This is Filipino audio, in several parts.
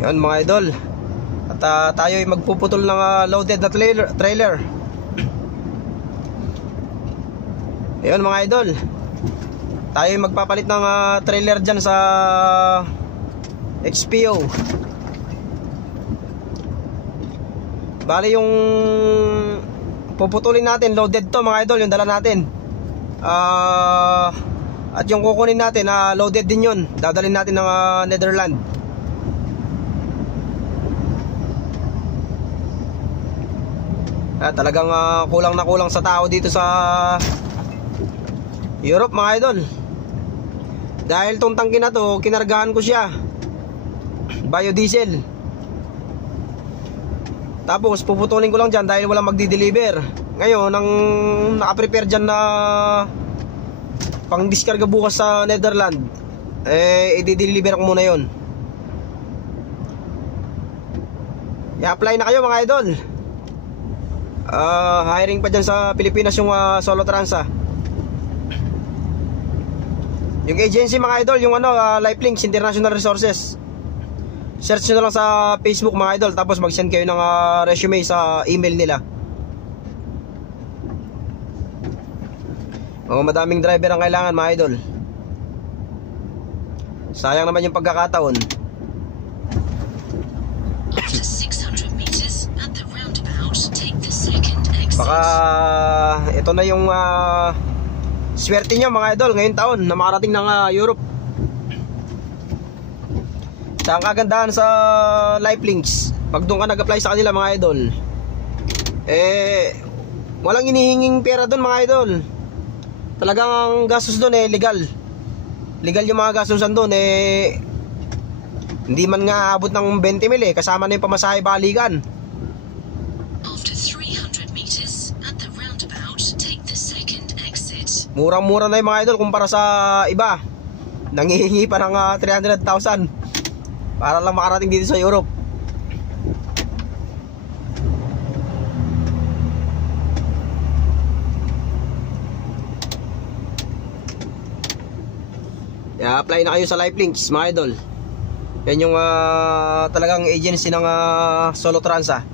Yun mga idol. At tayo ay magpuputol ng loaded na trailer. Yun mga idol, tayo ay magpapalit ng trailer dyan sa XPO. Bali yung puputulin natin, loaded to mga idol, yung dala natin. At yung kukunin natin, loaded din yun. Dadalhin natin ng Netherlands. Talagang kulang na kulang sa tao dito sa Europe mga idol. Dahil tong tangke na to, kinargahan ko siya biodiesel. Tapos puputulin ko lang dyan dahil walang magdi-deliver. Ngayon, ang nakaprepare dyan na pang diskarga bukas sa Netherlands, i-deliver ko muna yun. I-apply na kayo mga idol. Hiring pa dyan sa Pilipinas yung Solo Transa. Yung agency mga idol, yung Lifelinks International Resources. Search nyo na lang sa Facebook mga idol, tapos mag-send kayo ng resume sa email nila. Madaming driver ang kailangan mga idol. Sayang naman yung pagkakataon. Baka ito na yung swerte niya mga idol ngayong taon na makarating ng Europe. Sa ang kagandahan sa Lifelinks, pag doon ka nag-apply sa kanila mga idol, walang inihinging pera doon mga idol. Talagang ang gastos doon legal. Legal yung mga gastusan doon. Hindi man nga abot ng 20 mil kasama na yung pamasahe balikan. Murang-mura na yung mga idol kumpara sa iba. Nangihingi pa ng 300,000 para lang makarating dito sa Europe. Kaya apply na kayo sa Lifelinks mga idol. Yan yung talagang agency ng Solo Transa.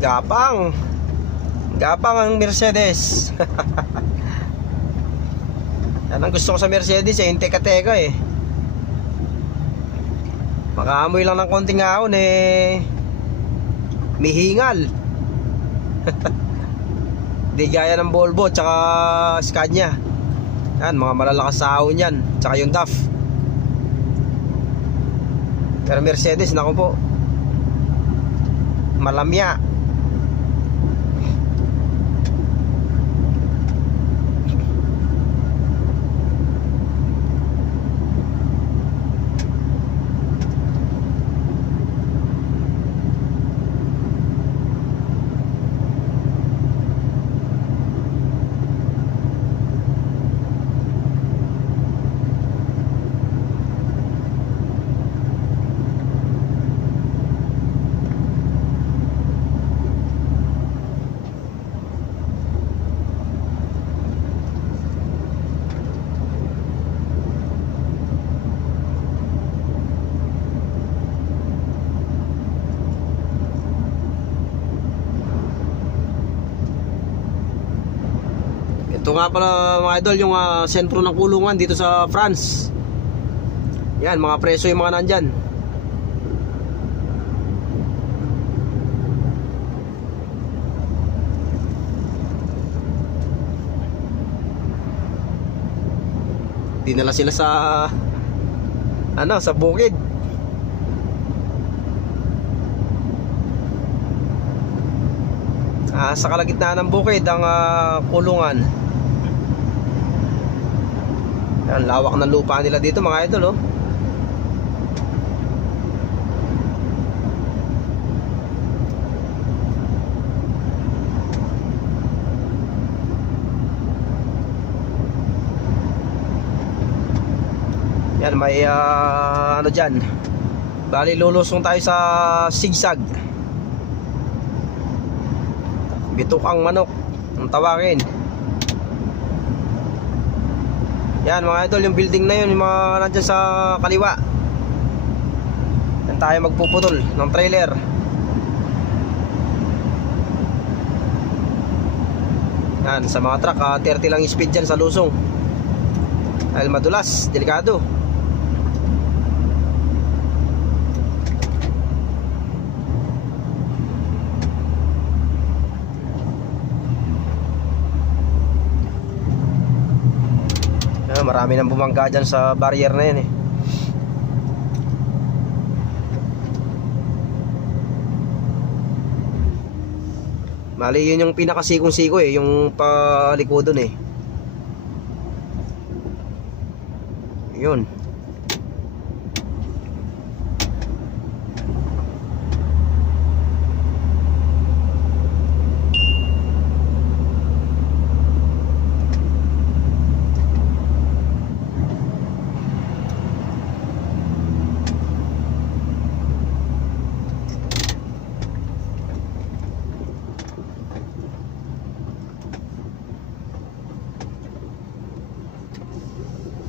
Gapang ang Mercedes. Yan ang gusto ko sa Mercedes yung teka-teka makaamoy lang ng konting ahon may hingal. Di gaya ng Volvo tsaka Scania. Yan, mga malalakas sa ahon yan. Tsaka yung DAF. Pero Mercedes, naku po, malamya. Ito nga pala mga idol yung sentro ng kulungan dito sa France. Yan, mga preso yung mga nandyan. Dinala sila sa sa bukid. Sa kalagitnaan ng bukid ang kulungan. Ang lawak ng lupa nila dito mga idol, oh. Yan, may dyan. Bali lulusong tayo sa Sigsag. Bitukang manok ang tawagin. Yan mga idol, yung building na yun, yung mga nandyan sa kaliwa. Yan tayo magpuputol ng trailer. Yan, sa mga truck 30 lang yung speed dyan sa lusong. Dahil madulas, delikado. Marami nang bumangga dyan sa barrier na yan eh. Mali yun yung pinakasikong-siko eh, yung palikudon eh. Yun.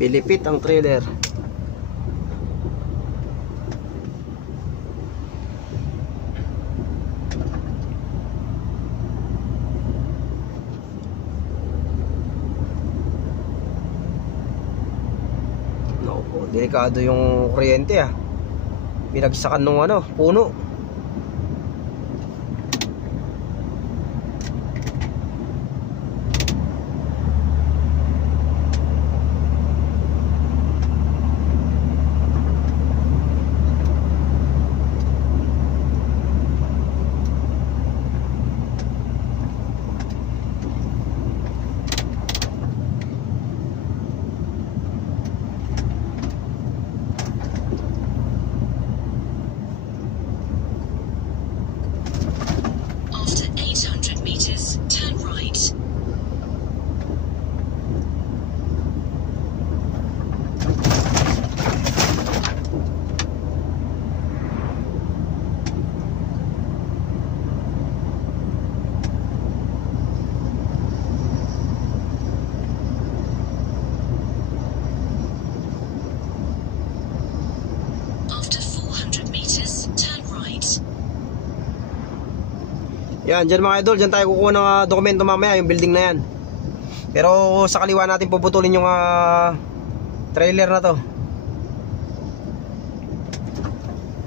Pilipit ang trailer. Naku, delikado yung kuryente binagsakan nung puno. Yan, dyan mga idol, dyan tayo kukuha ng dokumento mamaya, yung building na yan. Pero sa kaliwa natin puputulin yung trailer na to.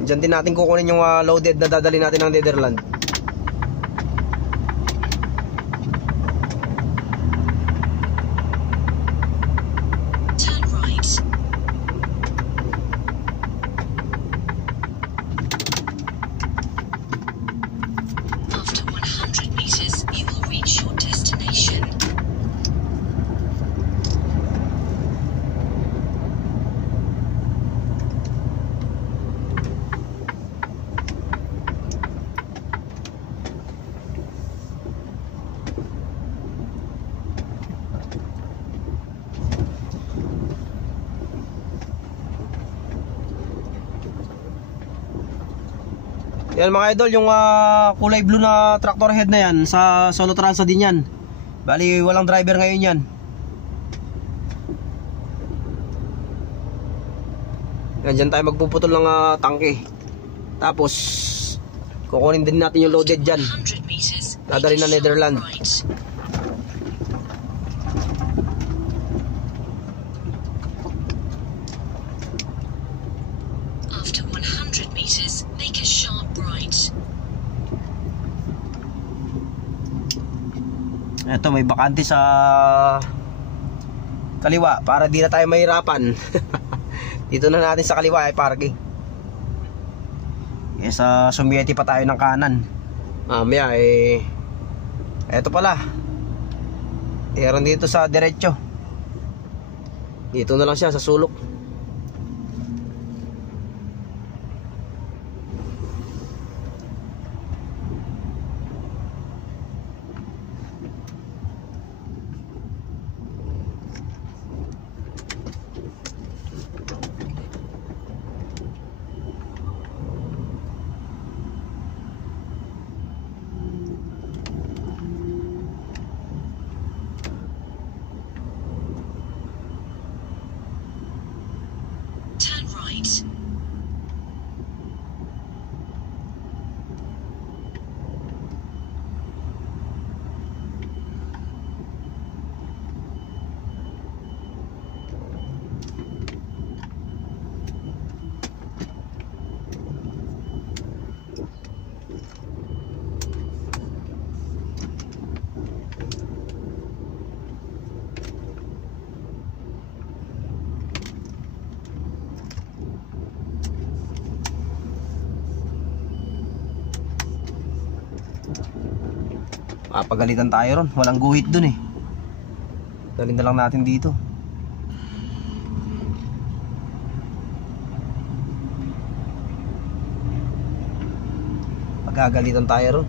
Dyan din natin kukunin yung loaded na dadali natin ng Netherlands. Yan mga idol, yung kulay blue na tractor head na yan, sa Solo Transa din yan. Bali walang driver ngayon yan. Yan, dyan tayo magpuputol ng tangke. Tapos kukunin din natin yung loaded dyan, dadali na Netherlands. to, may bakante sa kaliwa para di na tayo mahirapan. Dito na natin sa kaliwa ay parking. Eh sa Sumieti pa tayo ng kanan. Mamaya eto pala. Meron dito sa diretso. Dito na lang siya sa sulok. Turn right. Pagalitan tayo ron, walang guhit dun eh. Dalhin na lang natin dito. Pagagalitan tayo ron.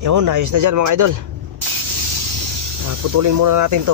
Yun, ayos na dyan mga idol. Putulin muna natin to.